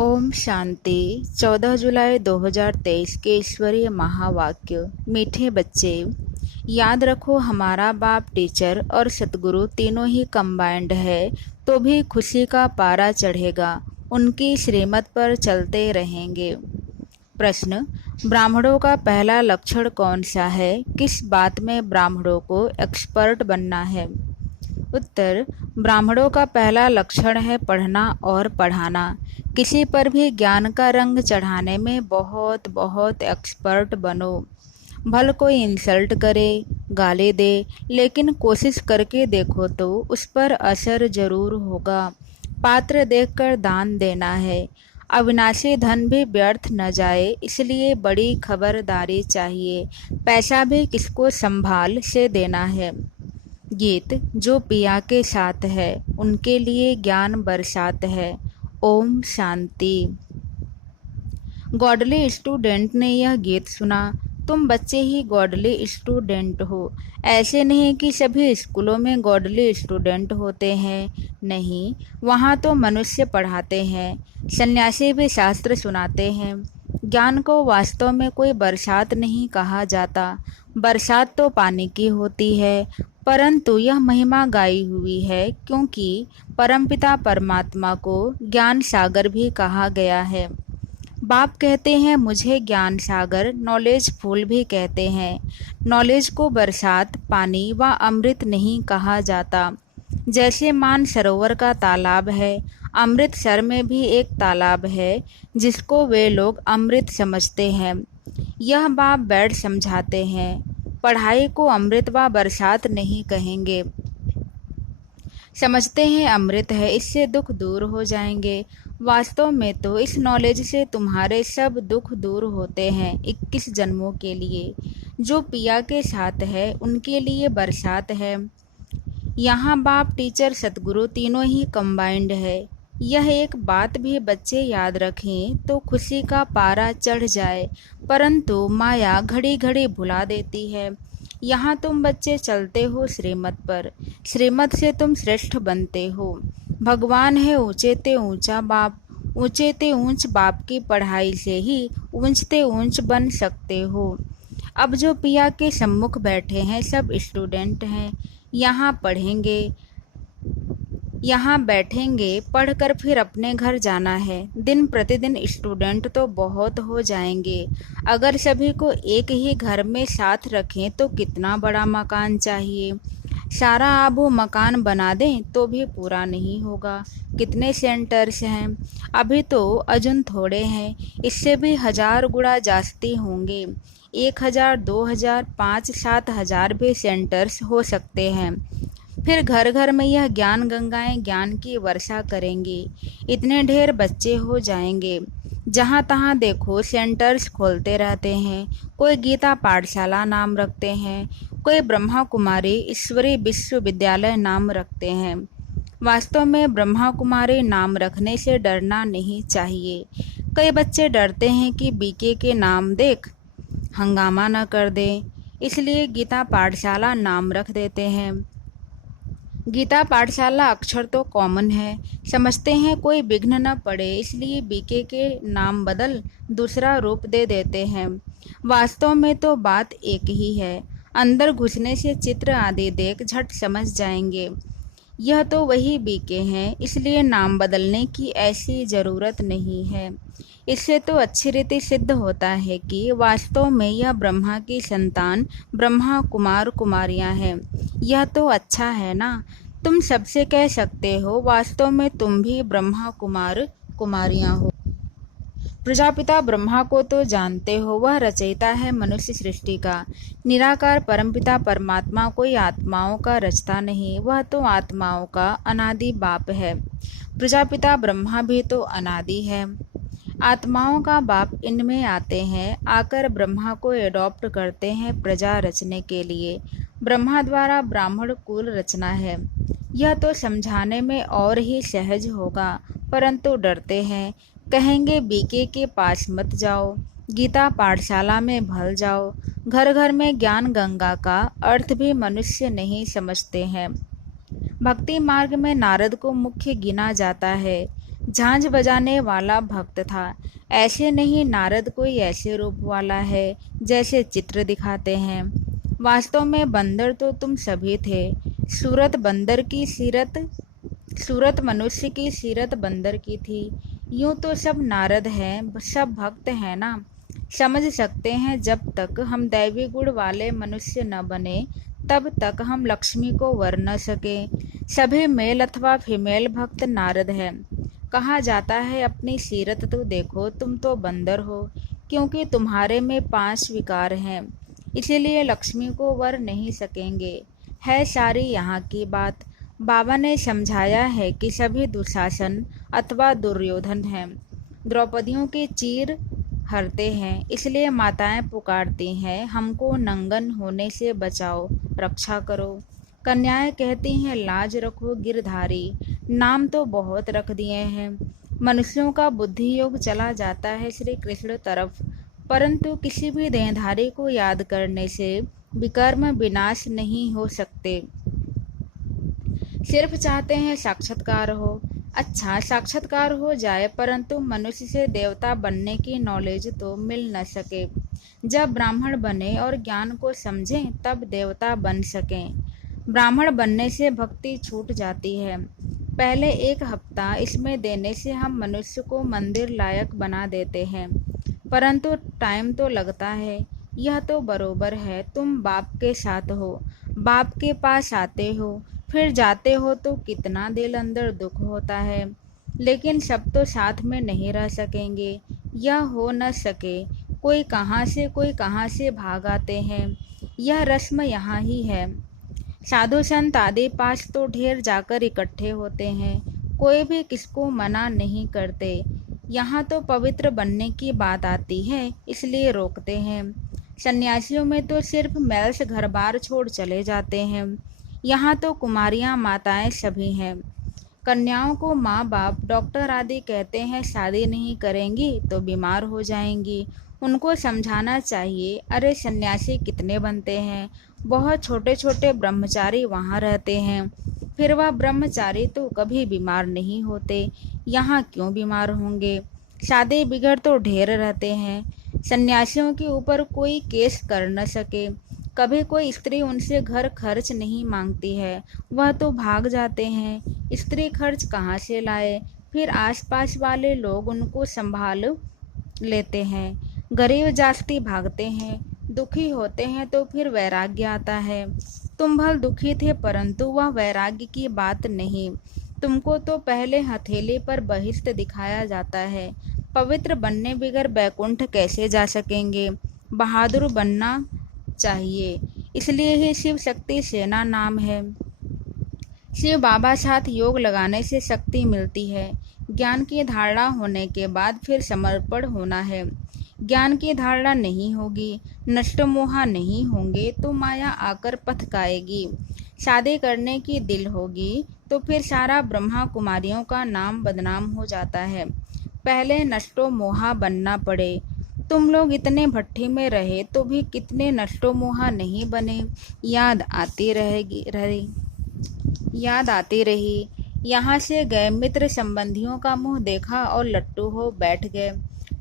ओम शांति। 14 जुलाई 2023 के ईश्वरीय महावाक्य। मीठे बच्चे, याद रखो हमारा बाप, टीचर और सतगुरु तीनों ही कंबाइंड है तो भी खुशी का पारा चढ़ेगा। उनकी श्रीमत पर चलते रहेंगे। प्रश्न, ब्राह्मणों का पहला लक्षण कौन सा है? किस बात में ब्राह्मणों को एक्सपर्ट बनना है? उत्तर, ब्राह्मणों का पहला लक्षण है पढ़ना और पढ़ाना। किसी पर भी ज्ञान का रंग चढ़ाने में बहुत बहुत एक्सपर्ट बनो। भले कोई इंसल्ट करे, गाली दे, लेकिन कोशिश करके देखो तो उस पर असर जरूर होगा। पात्र देखकर दान देना है। अविनाशी धन भी व्यर्थ न जाए, इसलिए बड़ी खबरदारी चाहिए। पैसा भी किसको संभाल से देना है। गीत, जो पिया के साथ है उनके लिए ज्ञान बरसात है। ओम शांति। गॉडली स्टूडेंट ने यह गीत सुना। तुम बच्चे ही गॉडली स्टूडेंट हो। ऐसे नहीं कि सभी स्कूलों में गॉडली स्टूडेंट होते हैं, नहीं, वहाँ तो मनुष्य पढ़ाते हैं। सन्यासी भी शास्त्र सुनाते हैं। ज्ञान को वास्तव में कोई बरसात नहीं कहा जाता। बरसात तो पानी की होती है, परंतु यह महिमा गाई हुई है क्योंकि परमपिता परमात्मा को ज्ञान सागर भी कहा गया है। बाप कहते हैं मुझे ज्ञान सागर, नॉलेज फूल भी कहते हैं। नॉलेज को बरसात, पानी व अमृत नहीं कहा जाता। जैसे मान सरोवर का तालाब है, अमृतसर में भी एक तालाब है जिसको वे लोग अमृत समझते हैं। यह बाप बैठ समझाते हैं। पढ़ाई को अमृत व बरसात नहीं कहेंगे। समझते हैं अमृत है, इससे दुख दूर हो जाएंगे। वास्तव में तो इस नॉलेज से तुम्हारे सब दुख दूर होते हैं 21 जन्मों के लिए। जो पिया के साथ है उनके लिए बरसात है। यहाँ बाप, टीचर, सतगुरु तीनों ही कंबाइंड है। यह एक बात भी बच्चे याद रखें तो खुशी का पारा चढ़ जाए, परंतु माया घड़ी घड़ी भुला देती है। यहाँ तुम बच्चे चलते हो श्रीमत पर। श्रीमत से तुम श्रेष्ठ बनते हो। भगवान है ऊंचे ते ऊंचा बाप। ऊंचे ते ऊंच बाप की पढ़ाई से ही ऊंच ते ऊंच बन सकते हो। अब जो पिया के सम्मुख बैठे हैं सब स्टूडेंट हैं। यहाँ पढ़ेंगे, यहाँ बैठेंगे, पढ़कर फिर अपने घर जाना है। दिन प्रतिदिन स्टूडेंट तो बहुत हो जाएंगे। अगर सभी को एक ही घर में साथ रखें तो कितना बड़ा मकान चाहिए। सारा आबू मकान बना दें तो भी पूरा नहीं होगा। कितने सेंटर्स हैं? अभी तो अजुन थोड़े हैं, इससे भी 1000 गुना जास्ती होंगे। 1000, 2000, 5, 7,000 भी सेंटर्स हो सकते हैं। फिर घर घर में यह ज्ञान गंगाएं ज्ञान की वर्षा करेंगी। इतने ढेर बच्चे हो जाएंगे। जहाँ तहाँ देखो सेंटर्स खोलते रहते हैं। कोई गीता पाठशाला नाम रखते हैं, कोई ब्रह्मा कुमारी ईश्वरी विश्वविद्यालय नाम रखते हैं। वास्तव में ब्रह्मा कुमारी नाम रखने से डरना नहीं चाहिए। कई बच्चे डरते हैं कि बीके के नाम देख हंगामा न कर दें, इसलिए गीता पाठशाला नाम रख देते हैं। गीता पाठशाला अक्षर तो कॉमन है, समझते हैं कोई विघ्न न पड़े, इसलिए बीके के नाम बदल दूसरा रूप दे देते हैं। वास्तव में तो बात एक ही है। अंदर घुसने से चित्र आदि देख झट समझ जाएंगे। यह तो वही बीके हैं, इसलिए नाम बदलने की ऐसी ज़रूरत नहीं है। इससे तो अच्छी रीति सिद्ध होता है कि वास्तव में यह ब्रह्मा की संतान ब्रह्मा कुमार कुमारियां हैं। यह तो अच्छा है ना। तुम सबसे कह सकते हो वास्तव में तुम भी ब्रह्मा कुमार कुमारियां हो। प्रजापिता ब्रह्मा को तो जानते हो, वह रचयिता है मनुष्य सृष्टि का। निराकार परमपिता परमात्मा कोई आत्माओं का रचता नहीं, वह तो आत्माओं का अनादि बाप है। प्रजापिता ब्रह्मा भी तो अनादि है। आत्माओं का बाप इनमें आते हैं, आकर ब्रह्मा को एडॉप्ट करते हैं प्रजा रचने के लिए। ब्रह्मा द्वारा ब्राह्मण कुल रचना है। यह तो समझाने में और ही सहज होगा, परंतु डरते हैं। कहेंगे बीके के पास मत जाओ, गीता पाठशाला में भल जाओ। घर घर में ज्ञान गंगा का अर्थ भी मनुष्य नहीं समझते हैं। भक्ति मार्ग में नारद को मुख्य गिना जाता है। झांझ बजाने वाला भक्त था। ऐसे नहीं, नारद कोई ऐसे रूप वाला है जैसे चित्र दिखाते हैं। वास्तव में बंदर तो तुम सभी थे। सूरत बंदर की सीरत सूरत मनुष्य की सीरत बंदर की थी। यूं तो सब नारद हैं, सब भक्त हैं ना। समझ सकते हैं, जब तक हम दैवी गुण वाले मनुष्य न बने तब तक हम लक्ष्मी को वर न सके। सभी मेल अथवा फीमेल भक्त नारद हैं। कहा जाता है अपनी सीरत तो देखो, तुम तो बंदर हो, क्योंकि तुम्हारे में 5 विकार हैं, इसीलिए लक्ष्मी को वर नहीं सकेंगे। है सारी यहाँ की बात। बाबा ने समझाया है कि सभी दुशासन अथवा दुर्योधन हैं, द्रौपदियों की चीर हरते हैं, इसलिए माताएं पुकारती हैं, हमको नंगन होने से बचाओ, रक्षा करो। कन्याएं कहती हैं, लाज रखो गिरधारी। नाम तो बहुत रख दिए हैं। मनुष्यों का बुद्धि योग चला जाता है श्री कृष्ण तरफ, परंतु किसी भी देहधारी को याद करने से विकर्म विनाश नहीं हो सकते। सिर्फ चाहते हैं साक्षात्कार हो। अच्छा, साक्षात्कार हो जाए, परंतु मनुष्य से देवता बनने की नॉलेज तो मिल न सके। जब ब्राह्मण बने और ज्ञान को समझें तब देवता बन सकें। ब्राह्मण बनने से भक्ति छूट जाती है। पहले 1 हफ्ता इसमें देने से हम मनुष्य को मंदिर लायक बना देते हैं, परंतु टाइम तो लगता है। यह तो बरोबर है, तुम बाप के साथ हो, बाप के पास आते हो, फिर जाते हो, तो कितना दिल अंदर दुख होता है। लेकिन सब तो साथ में नहीं रह सकेंगे, यह हो न सके। कोई कहाँ से भाग आते हैं। यह रस्म यहाँ ही है। साधु संत आदि पास तो ढेर जाकर इकट्ठे होते हैं, कोई भी किसको मना नहीं करते। यहाँ तो पवित्र बनने की बात आती है, इसलिए रोकते हैं। सन्यासियों में तो सिर्फ मैल से घर बार छोड़ चले जाते हैं। यहाँ तो कुमारियाँ माताएं सभी हैं। कन्याओं को माँ बाप डॉक्टर आदि कहते हैं, शादी नहीं करेंगी तो बीमार हो जाएंगी। उनको समझाना चाहिए, अरे सन्यासी कितने बनते हैं, बहुत छोटे छोटे ब्रह्मचारी वहाँ रहते हैं, फिर वह ब्रह्मचारी तो कभी बीमार नहीं होते, यहाँ क्यों बीमार होंगे। शादी बिगड़ तो ढेर रहते हैं। सन्यासियों के ऊपर कोई केस कर न सके। कभी कोई स्त्री उनसे घर खर्च नहीं मांगती है, वह तो भाग जाते हैं। स्त्री खर्च कहाँ से लाए, फिर आसपास वाले लोग उनको संभाल लेते हैं। गरीब जाति भागते हैं, दुखी होते हैं तो फिर वैराग्य आता है। तुम भल दुखी थे, परंतु वह वैराग्य की बात नहीं। तुमको तो पहले हथेली पर बहिष्ठ दिखाया जाता है। पवित्र बनने बिगर बैकुंठ कैसे जा सकेंगे। बहादुर बनना चाहिए, इसलिए ही शिव शक्ति सेना नाम है। शिव बाबा साथ योग लगाने से शक्ति मिलती है। ज्ञान की धारणा होने के बाद फिर समर्पण होना है। ज्ञान की धारणा नहीं होगी, नष्ट मोहा नहीं होंगे तो माया आकर पथकाएगी। शादी करने की दिल होगी तो फिर सारा ब्रह्मा कुमारियों का नाम बदनाम हो जाता है। पहले नष्टो मोहा बनना पड़े। तुम लोग इतने भट्ठी में रहे तो भी कितने नष्टो मोहा नहीं बने। याद आती रही। यहाँ से गए, मित्र संबंधियों का मुंह देखा और लट्टू हो बैठ गए।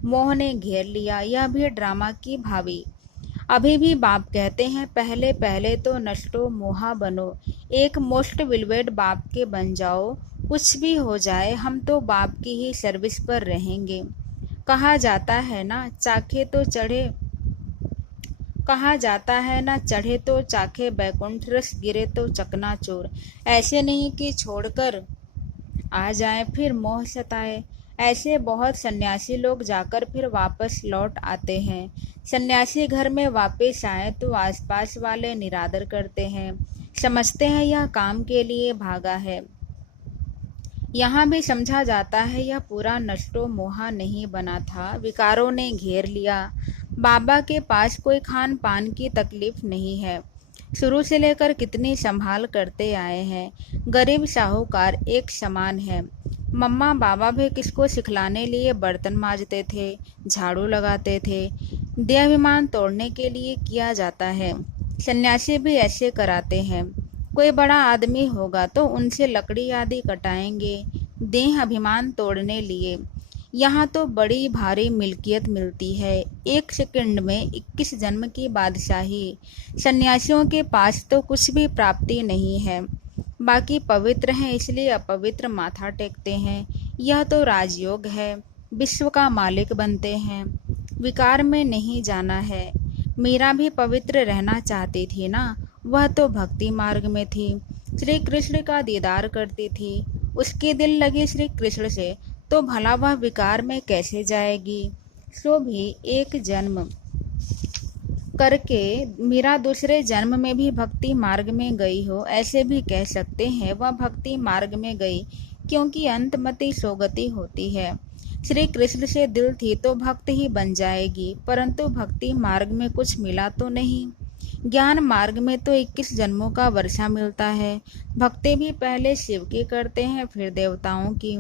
मोह ने घेर लिया, यह भी ड्रामा की भावी। अभी भी बाप कहते हैं, पहले पहले तो नष्टो मोहा बनो, एक मोस्ट विलवेट बाप के बन जाओ। कुछ भी हो जाए, हम तो बाप की ही सर्विस पर रहेंगे। कहा जाता है ना चढ़े तो चाखे बैकुंठ रस, गिरे तो चकनाचूर। ऐसे नहीं कि छोड़कर आ जाए फिर मोह सताए। ऐसे बहुत सन्यासी लोग जाकर फिर वापस लौट आते हैं। सन्यासी घर में वापस आए तो आसपास वाले निरादर करते हैं, समझते हैं यह काम के लिए भागा है। यहाँ भी समझा जाता है यह पूरा नष्टो मोहा नहीं बना था, विकारों ने घेर लिया। बाबा के पास कोई खान पान की तकलीफ नहीं है। शुरू से लेकर कितनी संभाल करते आए हैं। गरीब साहूकार एक समान है। मम्मा बाबा भी किसको सिखलाने लिए बर्तन मांजते थे, झाड़ू लगाते थे। देहाभिमान तोड़ने के लिए किया जाता है। सन्यासी भी ऐसे कराते हैं। कोई बड़ा आदमी होगा तो उनसे लकड़ी आदि कटाएंगे, देह अभिमान तोड़ने लिए। यहाँ तो बड़ी भारी मिल्कियत मिलती है, 1 सेकंड में 21 जन्म की बादशाही। सन्यासियों के पास तो कुछ भी प्राप्ति नहीं है, बाकी पवित्र हैं इसलिए अपवित्र माथा टेकते हैं। यह तो राजयोग है, विश्व का मालिक बनते हैं, विकार में नहीं जाना है। मीरा भी पवित्र रहना चाहती थी ना, वह तो भक्ति मार्ग में थी, श्री कृष्ण का दीदार करती थी, उसकी दिल लगी श्री कृष्ण से, तो भला वह विकार में कैसे जाएगी। सो भी एक जन्म करके मीरा दूसरे जन्म में भी भक्ति मार्ग में गई हो, ऐसे भी कह सकते हैं वह भक्ति मार्ग में गई, क्योंकि अंतमति सोगति होती है। श्री कृष्ण से दिल थी तो भक्त ही बन जाएगी, परंतु भक्ति मार्ग में कुछ मिला तो नहीं। ज्ञान मार्ग में तो 21 जन्मों का वर्षा मिलता है। भक्ति भी पहले शिव की करते हैं, फिर देवताओं की।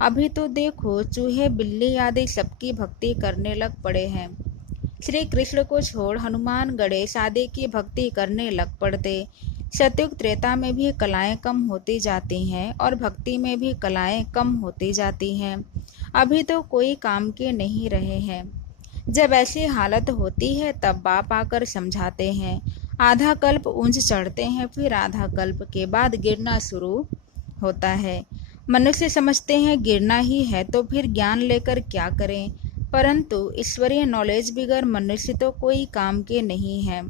अभी तो देखो चूहे बिल्ली आदि सबकी भक्ति करने लग पड़े हैं। श्री कृष्ण को छोड़ हनुमान गणेश आदि की भक्ति करने लग पड़ते। सतयुग त्रेता में भी कलाएं कम होती जाती हैं और भक्ति में भी कलाएं कम होती जाती हैं। अभी तो कोई काम के नहीं रहे हैं। जब ऐसी हालत होती है तब बाप आकर समझाते हैं। आधा कल्प ऊंच चढ़ते हैं, फिर आधा कल्प के बाद गिरना शुरू होता है। मनुष्य समझते हैं गिरना ही है, तो फिर ज्ञान लेकर क्या करें, परंतु ईश्वरीय नॉलेज बिगर मनुष्य तो कोई काम के नहीं है।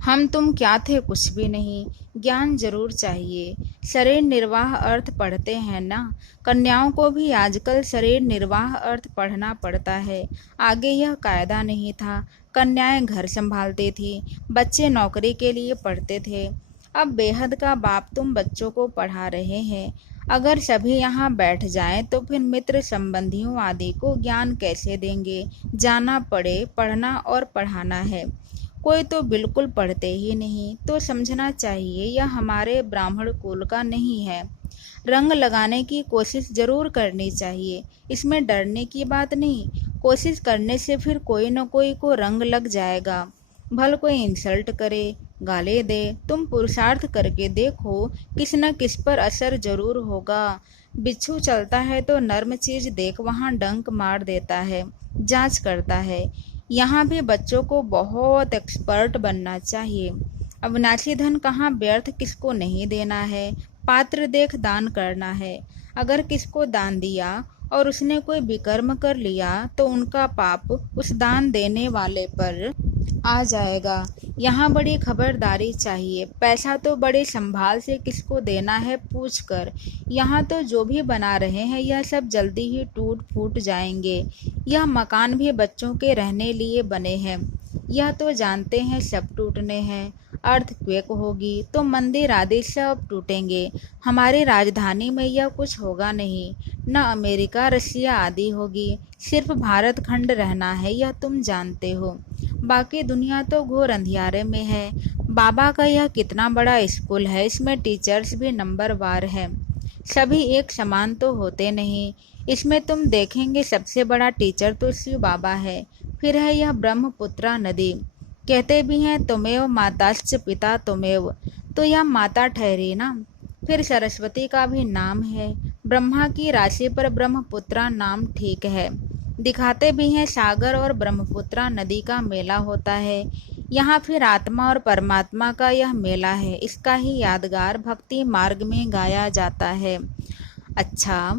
हम तुम क्या थे, कुछ भी नहीं। ज्ञान जरूर चाहिए। शरीर निर्वाह अर्थ पढ़ते हैं ना, कन्याओं को भी आजकल शरीर निर्वाह अर्थ पढ़ना पड़ता है। आगे यह कायदा नहीं था, कन्याएं घर संभालती थी, बच्चे नौकरी के लिए पढ़ते थे। अब बेहद का बाप तुम बच्चों को पढ़ा रहे हैं। अगर सभी यहाँ बैठ जाएं तो फिर मित्र संबंधियों आदि को ज्ञान कैसे देंगे। जाना पड़े, पढ़ना और पढ़ाना है। कोई तो बिल्कुल पढ़ते ही नहीं, तो समझना चाहिए यह हमारे ब्राह्मण कुल का नहीं है। रंग लगाने की कोशिश जरूर करनी चाहिए, इसमें डरने की बात नहीं। कोशिश करने से फिर कोई न कोई को रंग लग जाएगा। भल कोई इंसल्ट करे, गाली दे, तुम पुरुषार्थ करके देखो, किस न किस पर असर जरूर होगा। बिच्छू चलता है तो नर्म चीज देख वहां डंक मार देता है, जांच करता है। यहाँ भी बच्चों को बहुत एक्सपर्ट बनना चाहिए। अविनाशी धन कहाँ व्यर्थ किसको नहीं देना है, पात्र देख दान करना है। अगर किसको दान दिया और उसने कोई विकर्म कर लिया तो उनका पाप उस दान देने वाले पर आ जाएगा। यहाँ बड़ी खबरदारी चाहिए। पैसा तो बड़े संभाल से किसको देना है पूछ कर। यहाँ तो जो भी बना रहे हैं यह सब जल्दी ही टूट फूट जाएंगे। यह मकान भी बच्चों के रहने लिए बने हैं, यह तो जानते हैं सब टूटने हैं। अर्थक्वेक होगी तो मंदिर आदि सब टूटेंगे। हमारी राजधानी में यह कुछ होगा नहीं, न अमेरिका रशिया आदि होगी। सिर्फ भारत खंड रहना है, यह तुम जानते हो। बाकी दुनिया तो घोर अंधियारे में है। बाबा का यह कितना बड़ा स्कूल है, इसमें टीचर्स भी नंबरवार हैं। सभी एक समान तो होते नहीं। इसमें तुम देखेंगे सबसे बड़ा टीचर तो शिव बाबा है, फिर है यह ब्रह्मपुत्रा नदी। कहते भी हैं तुमेव माताश्च पिता तुमेव, तो यह माता ठहरी ना। फिर सरस्वती का भी नाम है, ब्रह्मा की राशि पर ब्रह्मपुत्रा नाम ठीक है। दिखाते भी हैं सागर और ब्रह्मपुत्रा नदी का मेला होता है। यहाँ फिर आत्मा और परमात्मा का यह मेला है, इसका ही यादगार भक्ति मार्ग में गाया जाता है। अच्छा,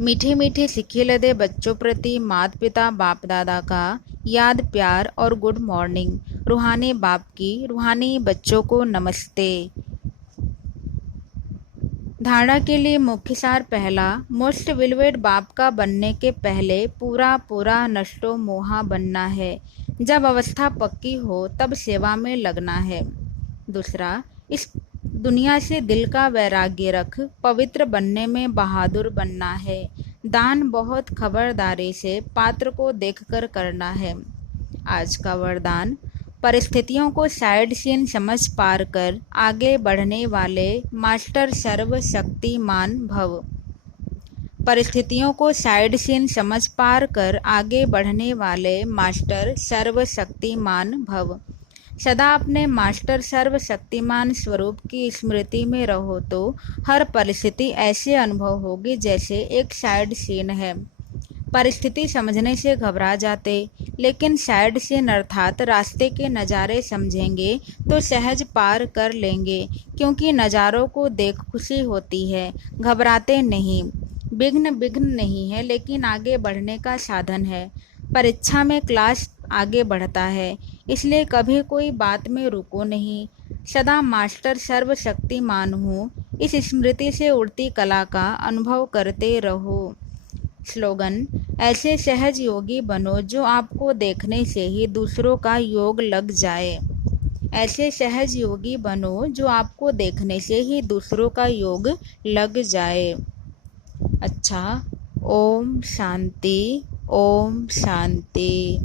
मीठे मीठे सिक्के लदे बच्चों प्रति माता पिता बाप दादा का याद प्यार और गुड मॉर्निंग। रूहानी बाप की रूहानी बच्चों को नमस्ते। धारणा के लिए मुख्य सार पहला, मोस्ट विलवेड बाप का बनने के पहले पूरा पूरा नष्टो मोहा बनना है। जब अवस्था पक्की हो तब सेवा में लगना है। दूसरा, इस दुनिया से दिल का वैराग्य रख पवित्र बनने में बहादुर बनना है। दान बहुत खबरदारी से पात्र को देखकर करना है। आज का वरदान, परिस्थितियों को साइड सीन समझ पार कर आगे बढ़ने वाले मास्टर सर्वशक्तिमान भव। परिस्थितियों को साइड सीन समझ पार कर आगे बढ़ने वाले मास्टर सर्वशक्तिमान भव। सदा अपने मास्टर सर्वशक्तिमान स्वरूप की स्मृति में रहो तो हर परिस्थिति ऐसे अनुभव होगी जैसे एक साइड सीन है। परिस्थिति समझने से घबरा जाते, लेकिन साइड सीन अर्थात रास्ते के नज़ारे समझेंगे तो सहज पार कर लेंगे, क्योंकि नज़ारों को देख खुशी होती है, घबराते नहीं। विघ्न विघ्न नहीं है, लेकिन आगे बढ़ने का साधन है। परीक्षा में क्लास आगे बढ़ता है, इसलिए कभी कोई बात में रुको नहीं। सदा मास्टर सर्वशक्तिमान हूँ, इस स्मृति से उड़ती कला का अनुभव करते रहो। स्लोगन: ऐसे सहज योगी बनो जो आपको देखने से ही दूसरों का योग लग जाए। ऐसे सहज योगी बनो जो आपको देखने से ही दूसरों का योग लग जाए। अच्छा, ओम शांति, ओम शांति।